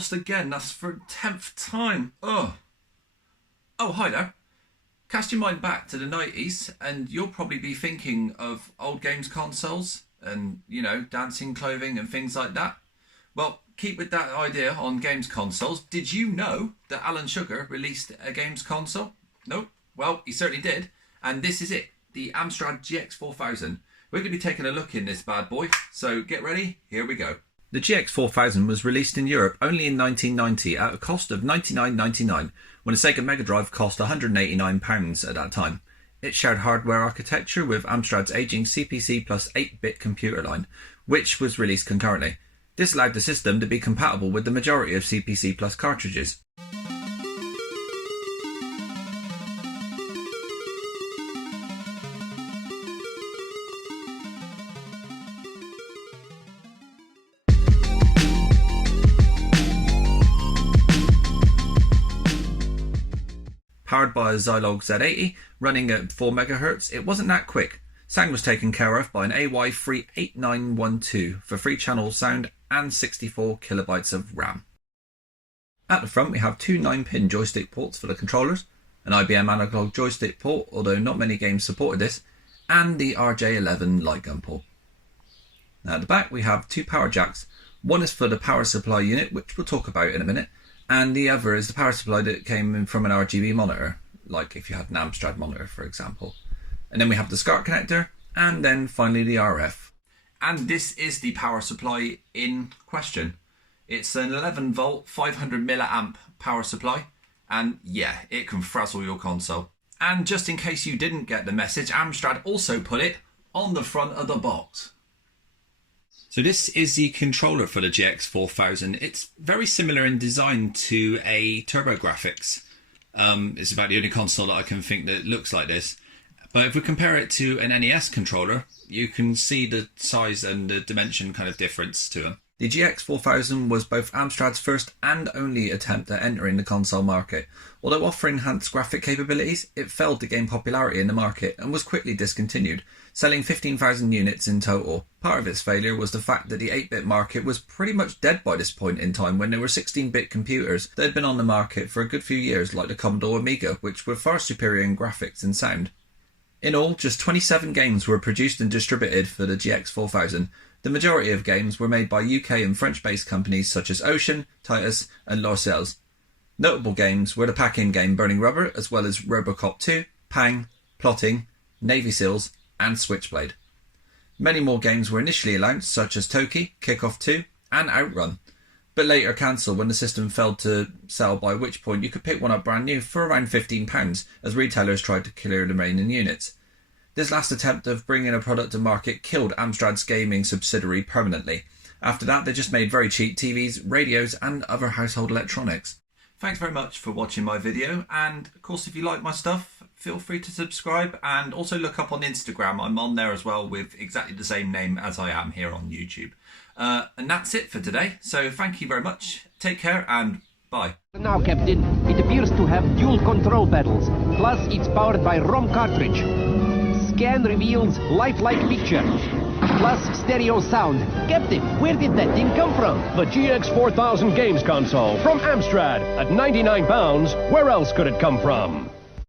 lost again. That's for 10th time. Oh, hi there. Cast your mind back to the 90s and you'll probably be thinking of old games consoles and, you know, dancing clothing and things like that. Well, keep with that idea on games consoles. Did you know that Alan Sugar released a games console? Nope. Well, he certainly did. And this is it, the Amstrad GX4000. We're going to be taking a look in this bad boy. So get ready, here we go. The GX4000 was released in Europe only in 1990 at a cost of $99.99, when a Sega Mega Drive cost £189 at that time. It shared hardware architecture with Amstrad's aging CPC plus 8-bit computer line, which was released concurrently. This allowed the system to be compatible with the majority of CPC plus cartridges. Powered by a Zilog Z80, running at 4 MHz, it wasn't that quick. Sound was taken care of by an AY38912 for 3-channel sound and 64 kilobytes of RAM. At the front we have two 9-pin joystick ports for the controllers, an IBM analog joystick port, although not many games supported this, and the RJ11 light gun port. Now at the back we have two power jacks. One is for the power supply unit, which we'll talk about in a minute, and the other is the power supply that came in from an RGB monitor, like if you had an Amstrad monitor for example. And then we have the SCART connector, and then finally the RF. And this is the power supply in question. It's an 11 volt 500 milliamp power supply, and yeah, it can frazzle your console. And just in case you didn't get the message, Amstrad also put it on the front of the box. So this is the controller for the GX4000. It's very similar in design to a TurboGrafx. It's about the only console that I can think that looks like this. But if we compare it to an NES controller, you can see the size and the dimension kind of difference to them. The GX4000 was both Amstrad's first and only attempt at entering the console market. Although offering enhanced graphic capabilities, it failed to gain popularity in the market and was quickly discontinued, selling 15,000 units in total. Part of its failure was the fact that the 8-bit market was pretty much dead by this point in time, when there were 16-bit computers that had been on the market for a good few years, like the Commodore Amiga, which were far superior in graphics and sound. In all, just 27 games were produced and distributed for the GX4000. The majority of games were made by UK and French-based companies such as Ocean, Titus and Lorcels. Notable games were the pack-in game Burning Rubber, as well as Robocop 2, Pang, Plotting, Navy Seals and Switchblade. Many more games were initially announced, such as Toki, Kickoff 2 and Outrun, but later cancelled when the system failed to sell, by which point you could pick one up brand new for around £15 as retailers tried to clear the remaining units. This last attempt of bringing a product to market killed Amstrad's gaming subsidiary permanently. After that, they just made very cheap TVs, radios and other household electronics. Thanks very much for watching my video, and of course if you like my stuff, feel free to subscribe and also look up on Instagram. I'm on there as well with exactly the same name as I am here on YouTube. And that's it for today, so thank you very much, take care and bye. Now Captain, it appears to have dual control pedals, plus it's powered by ROM cartridge. Scan reveals lifelike picture, plus stereo sound. Captain, where did that thing come from? The GX4000 games console from Amstrad at £99. Where else could it come from?